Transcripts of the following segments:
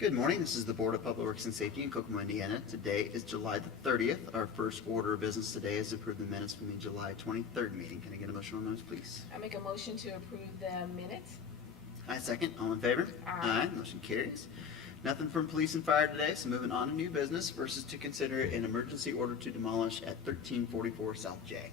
Good morning. This is the Board of Public Works and Safety in Kokomo, Indiana. Today is July the 30th. Our first order of business today is to approve the minutes from the July 23rd meeting. Can I get a motion on those, please? I make a motion to approve the minutes. I second. All in favor? Aye. Motion carries. Nothing from police and fire today, so moving on to new business versus to consider an emergency order to demolish at 1344 South J.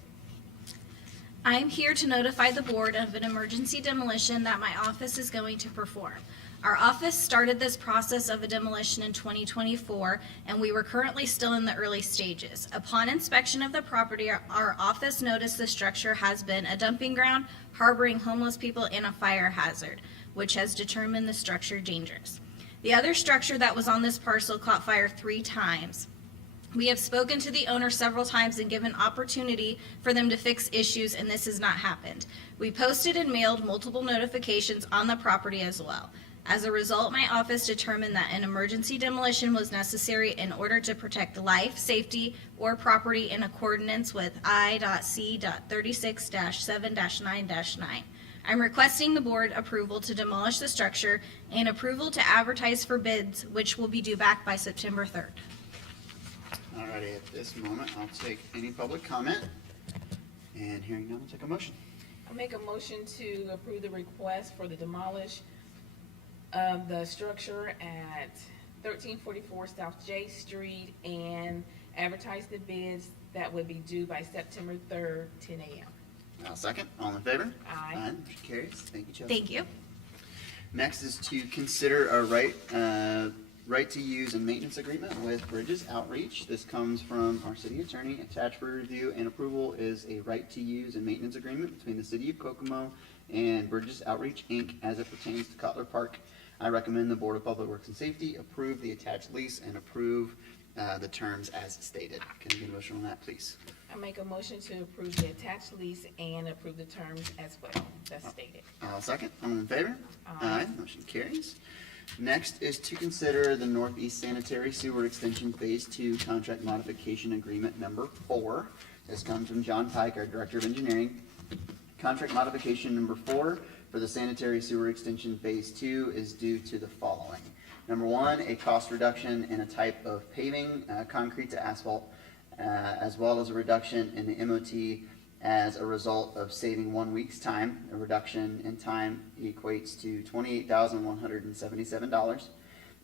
I am here to notify the board of an emergency demolition that my office is going to perform. Our office started this process of a demolition in 2024, and we were currently still in the early stages. Upon inspection of the property, our office noticed the structure has been a dumping ground, harboring homeless people, and a fire hazard, which has determined the structure dangerous. The other structure that was on this parcel caught fire 3 times. We have spoken to the owner several times and given opportunity for them to fix issues, and this has not happened. We posted and mailed multiple notifications on the property as well. As a result, my office determined that an emergency demolition was necessary in order to protect life, safety, or property in accordance with I.C.36-7-9-9. I'm requesting the board approval to demolish the structure and approval to advertise for bids, which will be due back by September 3rd. Alrighty, at this moment, I'll take any public comment. And hearing none, I'll take a motion. I make a motion to approve the request for the demolish of the structure at 1344 South J Street and advertise the bids that would be due by September 3rd, 10 a.m. I'll second. All in favor? Aye. Motion carries. Thank you, Chelsea. Thank you. Next is to consider a right to use and maintenance agreement with Bridges Outreach. This comes from our city attorney. Attached for review and approval is a right to use and maintenance agreement between the city of Kokomo and Bridges Outreach, Inc. as it pertains to Cutler Park. I recommend the Board of Public Works and Safety approve the attached lease and approve the terms as stated. Can I get a motion on that, please? I make a motion to approve the attached lease and approve the terms as well, that's stated. I'll second. All in favor? Aye. Motion carries. Next is to consider the Northeast Sanitary Sewer Extension Phase 2 Contract Modification Agreement Number 4. This comes from John Pike, our Director of Engineering. Contract Modification Number 4 for the Sanitary Sewer Extension Phase 2 is due to the following. Number 1, a cost reduction in a type of paving, concrete to asphalt, as well as a reduction in the MOT as a result of saving 1 week's time. A reduction in time equates to $28,177.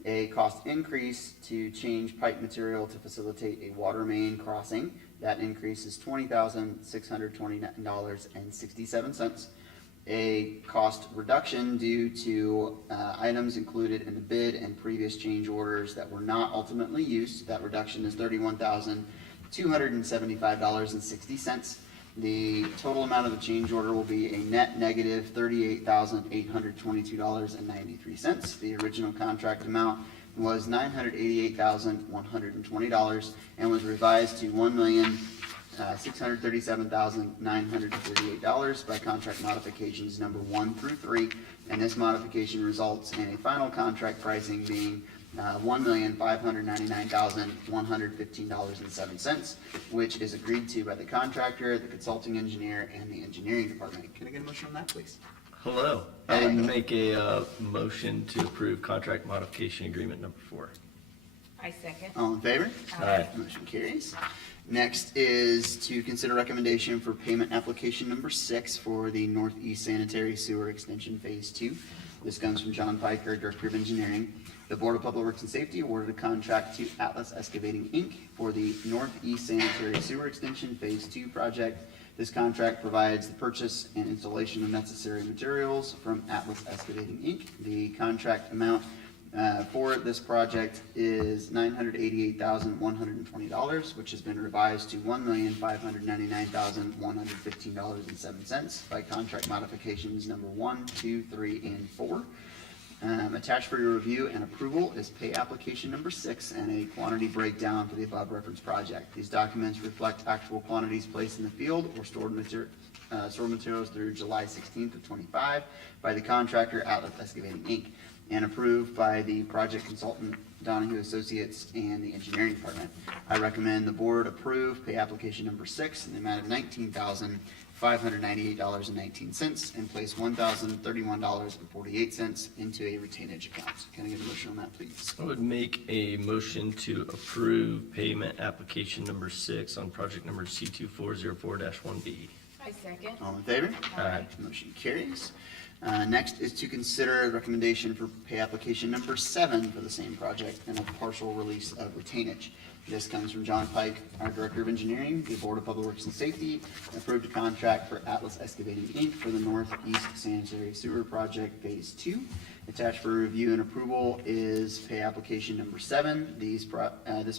A cost increase to change pipe material to facilitate a water main crossing. That increase is $20,629.67. A cost reduction due to items included in the bid and previous change orders that were not ultimately used. That reduction is $31,275.60. The total amount of the change order will be a net negative $38,822.93. The original contract amount was $988,120 and was revised to $1,637,938 by contract modifications number 1 through 3, and this modification results in a final contract pricing being $1,599,115.07, which is agreed to by the contractor, the consulting engineer, and the engineering department. Can I get a motion on that, please? Hello. I would make a motion to approve contract modification agreement number 4. I second. All in favor? Aye. Motion carries. Next is to consider recommendation for payment application number 6 for the Northeast Sanitary Sewer Extension Phase 2. This comes from John Piker, Director of Engineering. The Board of Public Works and Safety awarded a contract to Atlas Excavating, Inc. for the Northeast Sanitary Sewer Extension Phase 2 project. This contract provides the purchase and installation of necessary materials from Atlas Excavating, Inc. The contract amount for this project is $988,120, which has been revised to $1,599,115.07 by contract modifications number 1, 2, 3, and 4. Attached for your review and approval is pay application number 6 and a quantity breakdown for the above referenced project. These documents reflect actual quantities placed in the field or stored materials through July 16th of 25 by the contractor Atlas Excavating, Inc. and approved by the project consultant Donahue Associates, and the engineering department. I recommend the board approve pay application number 6 in the amount of $19,598.19 and place $1,031.48 into a retainage account. Can I get a motion on that, please? I would make a motion to approve payment application number 6 on project number C2404-1B. I second. All in favor? Aye. Motion carries. Next is to consider a recommendation for pay application number 7 for the same project and a partial release of retainage. This comes from John Pike, our Director of Engineering. The Board of Public Works and Safety approved a contract for Atlas Excavating, Inc. for the Northeast Sanitary Sewer Project Phase 2. Attached for review and approval is pay application number 7. This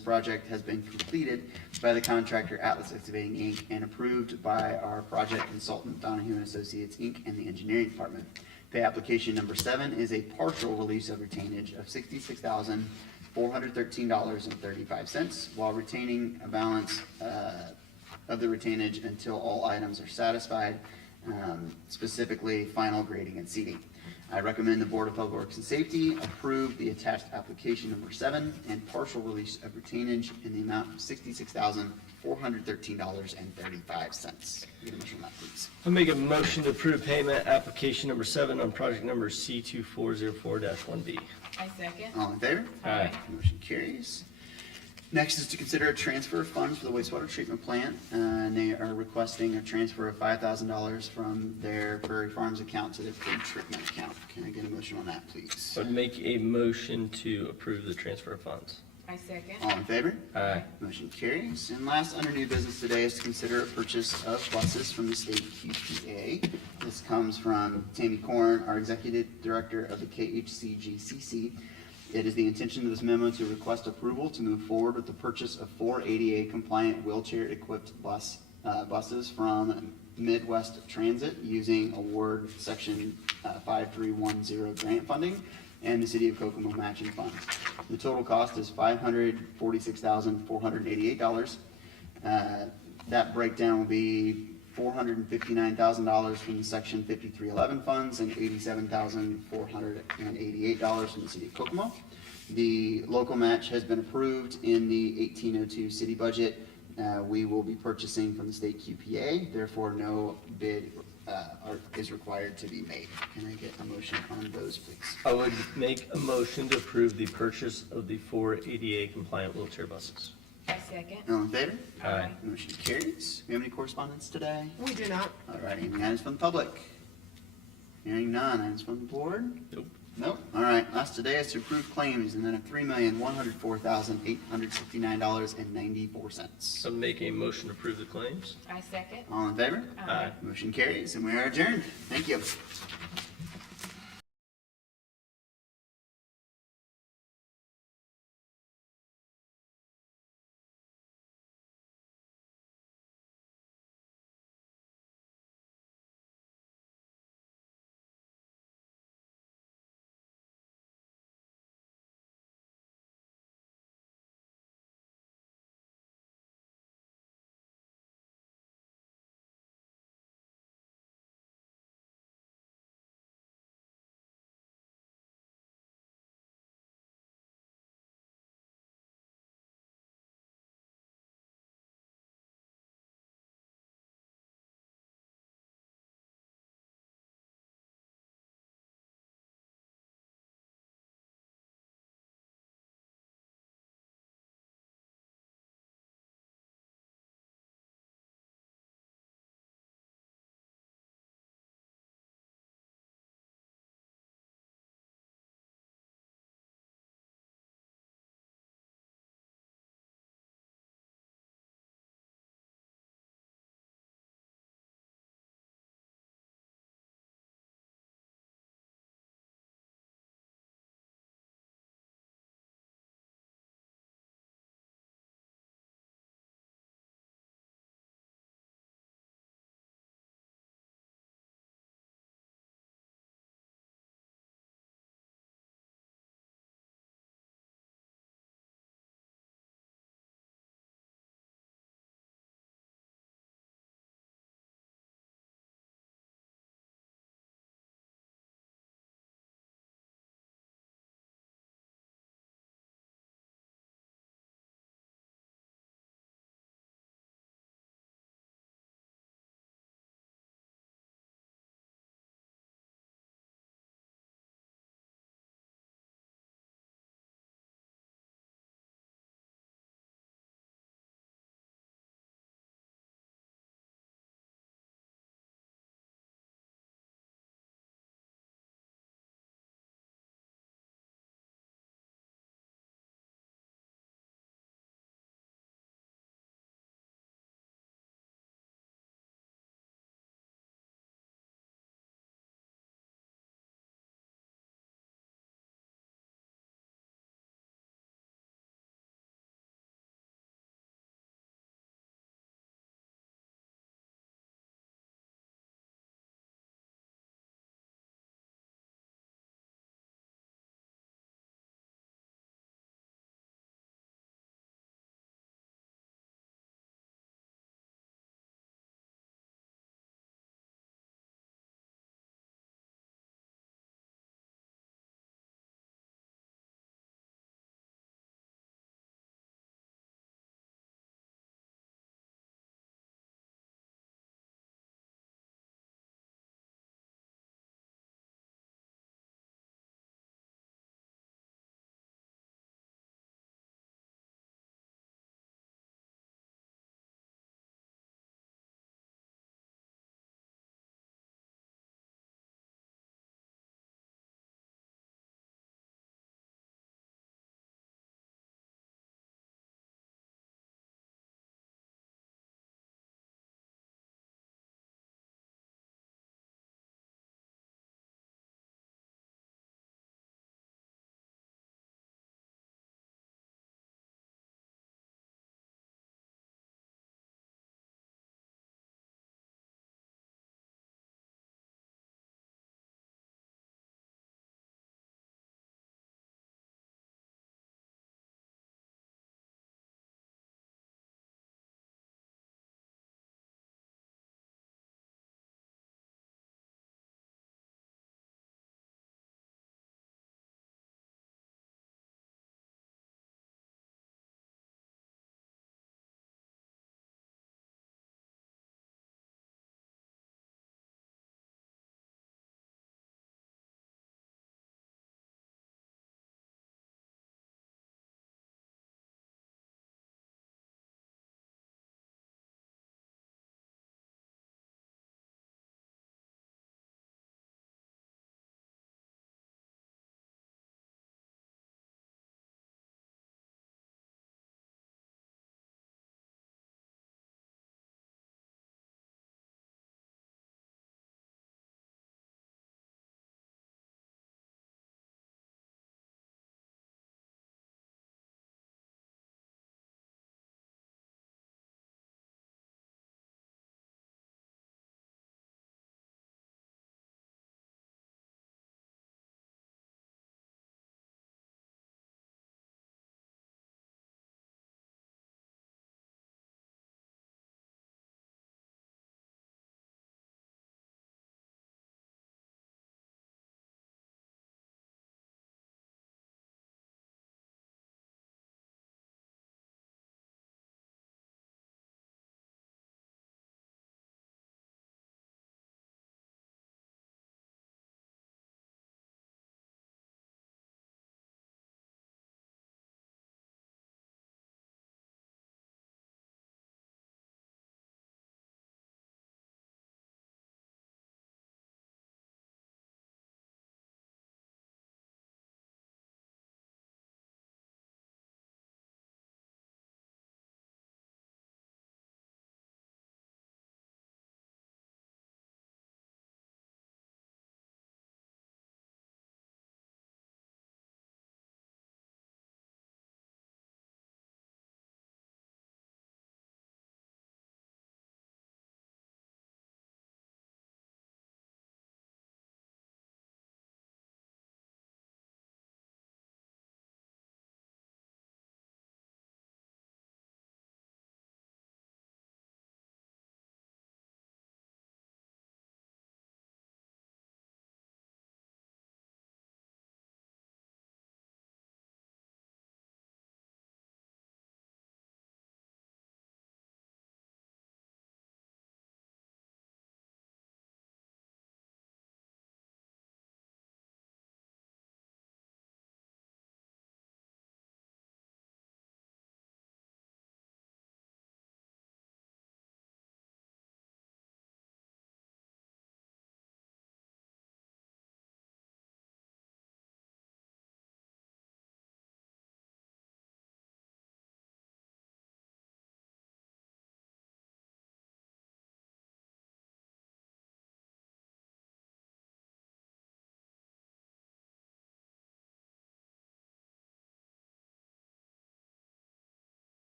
project has been completed by the contractor Atlas Excavating, Inc. and approved by our project consultant Donahue and Associates, Inc. and the engineering department. Pay application number 7 is a partial release of retainage of $66,413.35 while retaining a balance of the retainage until all items are satisfied, specifically final grading and seating. I recommend the Board of Public Works and Safety approve the attached application number 7 and partial release of retainage in the amount of $66,413.35. Get a motion on that, please. I'll make a motion to approve payment application number 7 on project number C2404-1B. I second. All in favor? Aye. Motion carries. Next is to consider a transfer of funds for the wastewater treatment plant, and they are requesting a transfer of $5,000 from their Prairie Farms account to their food treatment account. Can I get a motion on that, please? I would make a motion to approve the transfer of funds. I second. All in favor? Aye. Motion carries. And last under new business today is to consider a purchase of buses from the state QPA. This comes from Tammy Korn, our Executive Director of the KHCGCC. It is the intention of this memo to request approval to move forward with the purchase of 4 ADA compliant wheelchair-equipped buses from Midwest Transit using award section 5310 grant funding and the City of Kokomo matching funds. The total cost is $546,488. That breakdown will be $459,000 from the section 5311 funds and $87,488 from the City of Kokomo. The local match has been approved in the 1802 city budget. We will be purchasing from the state QPA, therefore no bid is required to be made. Can I get a motion on those, please? I would make a motion to approve the purchase of the 4 ADA compliant wheelchair buses. I second. All in favor? Aye. Motion carries. We have any correspondence today? We do not. All right, any items from the public? Hearing none, items from the board? Nope. Nope. All right, last today is to approve claims, and then of $3,104,869.94. So make a motion to approve the claims. I second. All in favor? Aye. Motion carries, and we are adjourned. Thank you.